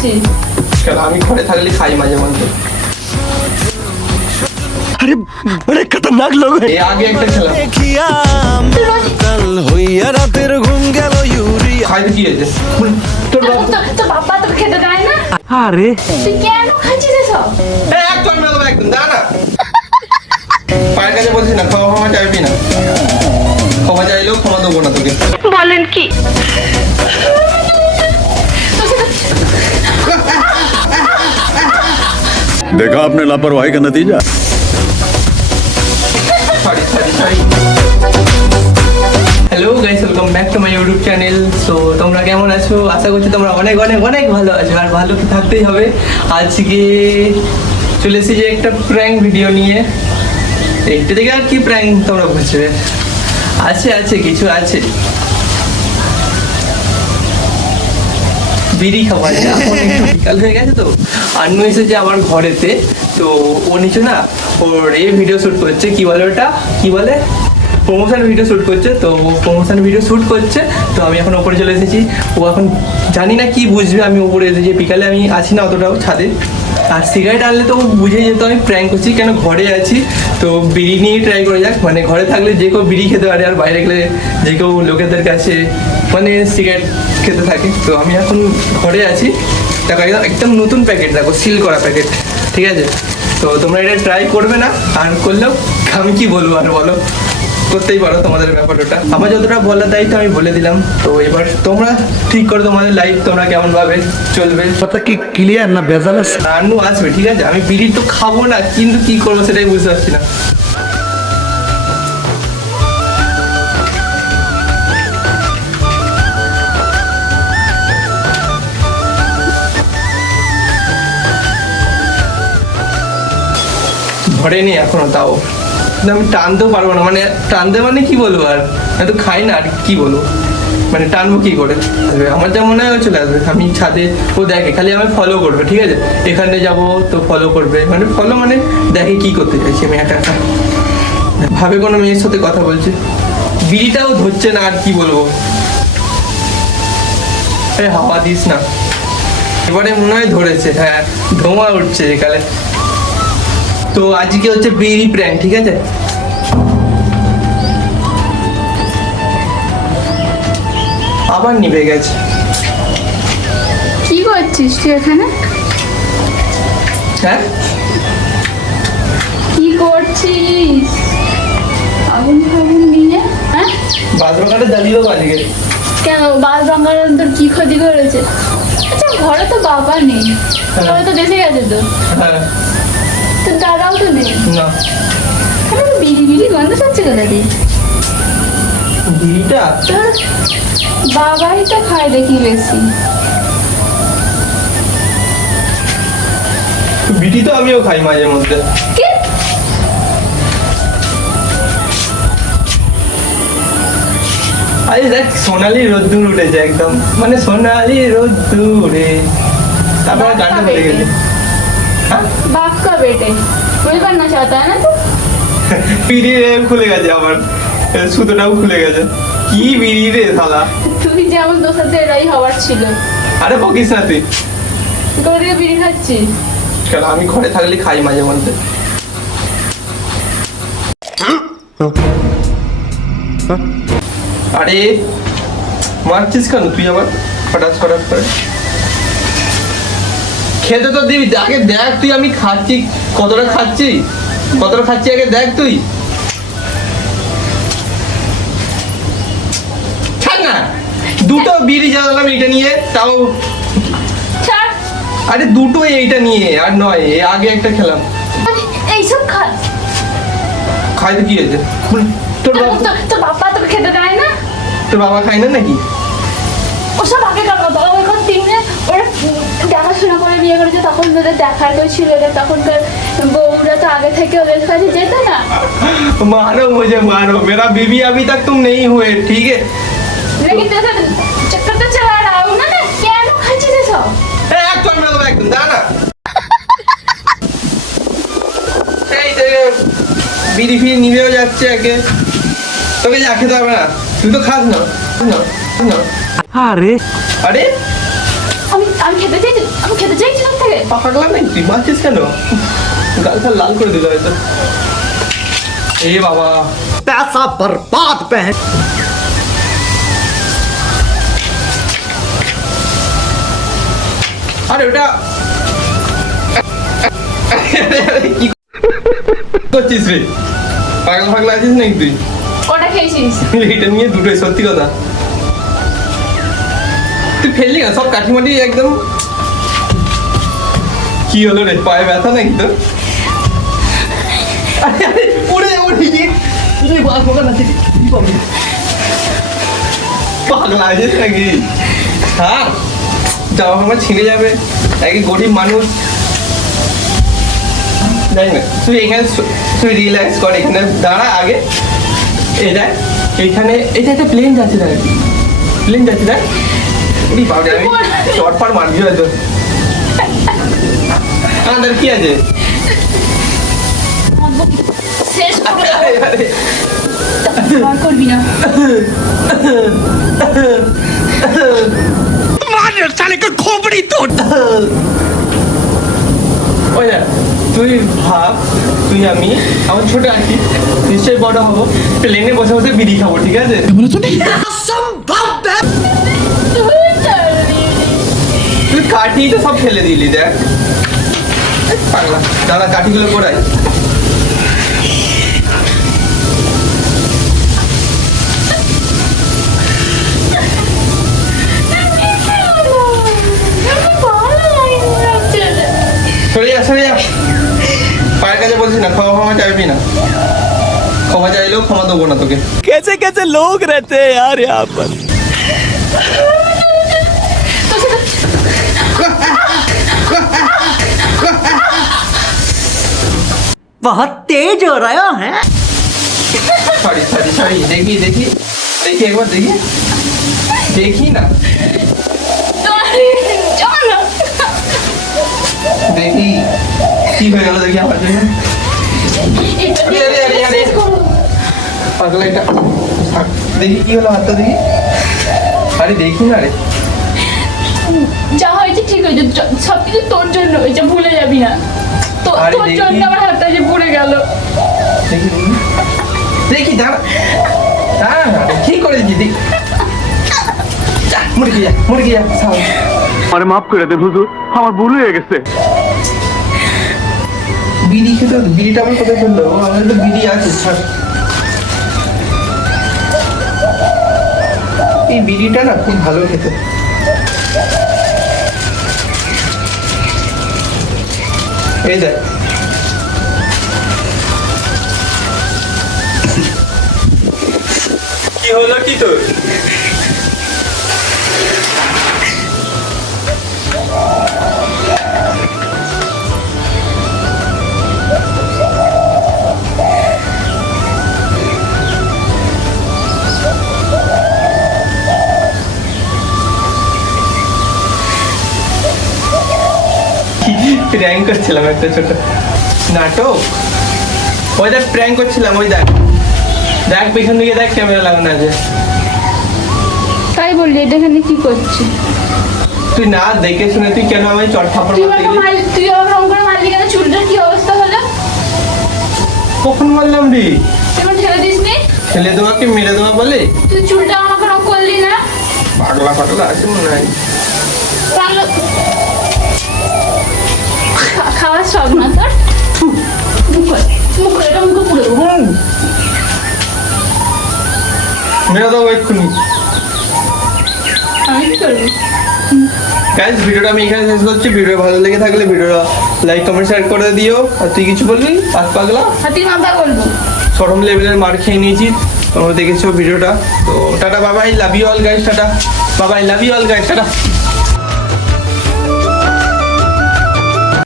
খাচ্ছি। কেন আমি ঘরে থাকলে খাই মাঝে মধ্যে। अरे बड़े खतरनाक लोग हैं। এই আগে একটা খেলাম। খাইতে কি হয়েছে? তোর তো বাবা তো খেতে দেয় না। अरे তুই কেন খাচ্ছিস এসব? একদম মেরে দেবো একদম, দাঁড়া না। পায়ের কাছে বলছি না, ক্ষমা চাইবি না। ক্ষমা চাইলেও ক্ষমা দেবো না তোকে। বলেন কি? देखा आपने लापरवाही का नतीजा। Sorry. Hello guys, welcome back to my YouTube channel. So তোমরা কেমন আছো? আশা করছি তোমরা অনেক অনেক অনেক ভালো আছো, আর ভালো তো থাকতেই হবে। আজকে চলে এসেছি একটা প্র্যাঙ্ক ভিডিও নিয়ে। এইটা থেকে আর কি প্র্যাঙ্ক তোমরা বুঝবে। আছে কিছু আছে। বিড়ি খাবার এখন একটু বিকাল হয়ে গেছে তো আন্নু এসেছে আমার ঘরেতে। তো ও নিচে না ওর ভিডিও শ্যুট করছে, কি বলে ওটা, কি বলে, প্রমোশন ভিডিও শ্যুট করছে। তো প্রমোশন ভিডিও শ্যুট করছে, তো আমি এখন ওপরে চলে এসেছি। ও এখন জানি না কি বুঝবে, আমি ওপরে এসেছি। বিকালে আমি আছি না অতটাও ছাদে। আর সিগারেট আনলে তো ও বুঝেই যেত আমি প্র্যাঙ্ক করছি, কেন ঘরে আছি। তো বিড়ি নিয়ে ট্রাই করা যাক। মানে ঘরে থাকলে যে কেউ বিড়ি খেতে পারে, আর বাইরে গেলে যে কেউ লোকেদের কাছে মানে সিগারেট খেতে থাকে। তো আমি এখন ঘরে আছি। দেখো একদম নতুন প্যাকেট, দেখো সিল করা প্যাকেট, ঠিক আছে? তো তোমরা এটা ট্রাই করবে না, আর করলেও আমি কি বলবো, আর বলো, করতেই পারো তোমাদের ব্যাপার ওটা। আমার যতটা বলার দায়িত্ব আমি বলে দিলাম। তো এবার তোমরা ঠিক করো তোমাদের লাইফ তোমরা কেমন ভাবে চলবে। पता कि क्लियर ना बेजाल রান্নু আসবে, ঠিক আছে? আমি বিড়ি তো খাবো না, কিন্তু কি করবো সেটাই বুঝতে পারছি না। ধরেনি এখনো, তাও কিন্তু আমি টানতেও পারবো না। মানে টানতে মানে কি বলবো, আর আমি তো খাই না, আর কি বলবো, মানে টানবো কি করে? আমার যা মনে হয় ও চলে আসবে। আমি ছাদে, ও দেখে খালি আমি ফলো করবে, ঠিক আছে? এখানে যাবো তো ফলো করবে, মানে ফলো মানে দেখে কি করতে চাইছি আমি একা একা। ভাবে কোনো মেয়ের সাথে কথা বলছে, বিড়িটাও ধরছে না, আর কি বলবো। হাওয়া দিস না। এবারে মনে হয় ধরেছে, হ্যাঁ, ধোঁয়া উঠছে এখানে। তো আজকে হচ্ছে বিড়ি প্র্যাঙ্ক, ঠিক আছে? আবার নিভে গেছে। কি করছিস তুই এখানে? হ্যাঁ, কি করছিস? আগুন নিয়ে, হ্যাঁ? বাজবাগানে জ্বালিয়ে দেবো আজকে। কেন বাল বাঙ্গাল তোর কি ক্ষতি করেছে? আচ্ছা, ঘরে তো বাবা নেই, ঘরে তো বেঁচে গেছে তো, হ্যাঁ, তোর দাদাও তো নেই। না, বিড়ি গন্ধ হচ্ছে কোথা দিয়ে? বিড়িটা তোর বাবাই তো খায় দেখি বেশি। বিড়ি তো আমিও খাই মাঝে মধ্যে। কি? আরে দেখ, সোনালি রোদ্দুর উঠেছে একদম, মানে সোনালি রোদ্দুরে। তারপর গানটা বলে গেছে। হ্যাঁ, बाप का बेटे वही बनना चाहता है ना तू? বিড়ি রে খুলে গেছে আমার, সুতোটাও খুলে গেছে। কি বিড়ি রে শালা! তুই যেমন তোর সাথে এরাই হওয়ার ছিল। আরে বকিস না তুই। তোর দিকে বিড়ি খাচ্ছিস? কেন আমি ঘরে থাকলে খাই মাঝে মধ্যে। আরে মারছিস কেন তুই আবার হঠাৎ করে? খেতে তো দিবি, আগে দেখ তুই আমি খাচ্ছি কতটা খাচ্ছি আগে দেখ তুই। ছাড় না, দুটো বিড়ি জ্বালালাম এইটা নিয়ে, তাও। ছাড়। আরে দুটো এইটা নিয়ে, আর নয়, আগে একটা খেলাম। এইসব খাস? খাইতে কি হয়েছে? তোর বাবা তোকে খেতে দেয় না? তোর বাবা খায় না নাকি? ওসব আগেকার কথা। ওইখান তিনে ওরা দেখাশোনা করে বিয়ে করেছে, তখন ওদের দেখার কেউ ছিল না। তখনকার বউরা তো আগে থেকে ওদের কাছে যেত না। मारो मुझे मारो, मेरा बीवी अभी तक तुम नहीं हुए, ठीक है? लेकिन तेरे चक्कर तो चला रहा हूँ ना। কেন খাচ্ছিস এসব? একদম মেরে দেবো একদম, দাঁড়া না। এই যে বিড়ি ফিড়ি নিভেও যাচ্ছে একে, তোকে যা খেতে হবে না, তুই তো খাস না। अरे আরে আমি আমি খেতে চাইছি তোর থেকে। পাগলা নাই তুই মারছিস কেন? গাল ফাল লাল করে দিল হয়তো। এ বাবা पैसा बर्बाद पहन আরে ওটা কি করছিস রে? পাগলা আছিস নাকি তুই? ওটা খেয়েছিস? এটা নিয়ে দুটোই সত্যি কথা। তুই ফেললি না সব কাঠিমাটি একদম। কি হলো রে? পায়ে ব্যথা নাকি তোর? আরে আরে উড়ে গিয়ে পাগলা আছিস নাকি? হ্যাঁ জামা কাপড় ছিঁড়ে যাবে, একই গরিব মানুষ। জানি না, তুই এখানে তুই রিল্যাক্স কর, এখানে দাঁড়া আগে। এই দেখ এইখানে এটা একটা প্লেন যাচ্ছে, দেখ প্লেন যাচ্ছে, দেখ উড়ি বাবা, আমি চটপাট মারবি হয়তো। আমাদের কি আছে? শেষ করে আরে আরে আর করবি না। मार साले का खोपड़ी तोड़ ওই দেখ, তুই ভাব তুই আমি আমার ছোট আছি, নিশ্চয়ই বড় হবো, প্লেনে বসে বসে বিড়ি খাবো, ঠিক আছে? তুই কাঠি তো সব ফেলে দিলি, দেখ পাগলা। দাদা কাঠিগুলো কোড়াই। সরে যা পায়ের কাছে বলছিস না, ক্ষমা চাইবি না। ক্ষমা চাইলেও ক্ষমা দেবো না তোকে। कैसे कैसे लोग रहते हैं यार यहाँ पर बहुत तेज हो रहा है সরি সরি সরি, দেখি একবার দেখি না, দেখি কি হয়ে গেল, দেখি আমার জন্য। পাগলা এটা থাক, দেখি কি হলো হাতটা, দেখি। আরে দেখি না রে, যা হয়েছে ঠিক হয়েছে, সব কিছু তোর জন্য হয়েছে, ভুলে যাবি না। আরে তোর দেখি। জন্য আমার হাতটা যে পুড়ে গেল। দেখি দাঁড়া, কি করেছি দেখ। মুরগি যা সাউন্ড। আরে মাফ করে দেন হুজুর, আমার ভুল হয়ে গেছে। বিড়ি খেতে হতো, বিড়িটা আমার কোথায় ফেললো? আমার তো বিড়ি আছে, ছাড়। এই বিড়িটা না খুব ভালো খেতে। এই দেখ, কি হলো কি তোর? প্র্যাঙ্ক করছিলাম একটা ছোট নাটক। ওই দেখ প্র্যাঙ্ক করছিলাম, ওই দেখ পেছন দিকে দেখ, ক্যামেরা লাগানো আছে। তাই বললি এটা এখানে কি করছি? তুই না দেখে শুনে তুই কেন আমায় চট থাপড় মারতে গেলি? তুই আমার রং করে মারলি কেন? চুলটার কি অবস্থা হলো? কখন মারলাম রে? তুই আমার ঠেলে দিস নি? ছেলে তোমাকে মেরে দেওয়া বলে? তুই চুলটা আমাকে রং করলি না? পাগলা আছে মনে হয়। পাগলা খাওয়ার শখ না তোর? মুখ করে এটা মুখে পুড়ে দেবো। মেরে দেবো এক্ষুনি। আমি কি করবো? গাইস ভিডিওটা আমি এখানে শেষ করছি। ভিডিও ভালো লেগে থাকলে ভিডিওটা লাইক কমেন্ট শেয়ার করে দিও। আর তুই কিছু বলবি? পাগলা হাতির মাথা বলবো। চরম লেভেলের মার খেয়ে নিয়েছি, তোমরা দেখেছো ভিডিওটা। তো tata Babai, love you all guys, tata Babai, love you all guys, tata.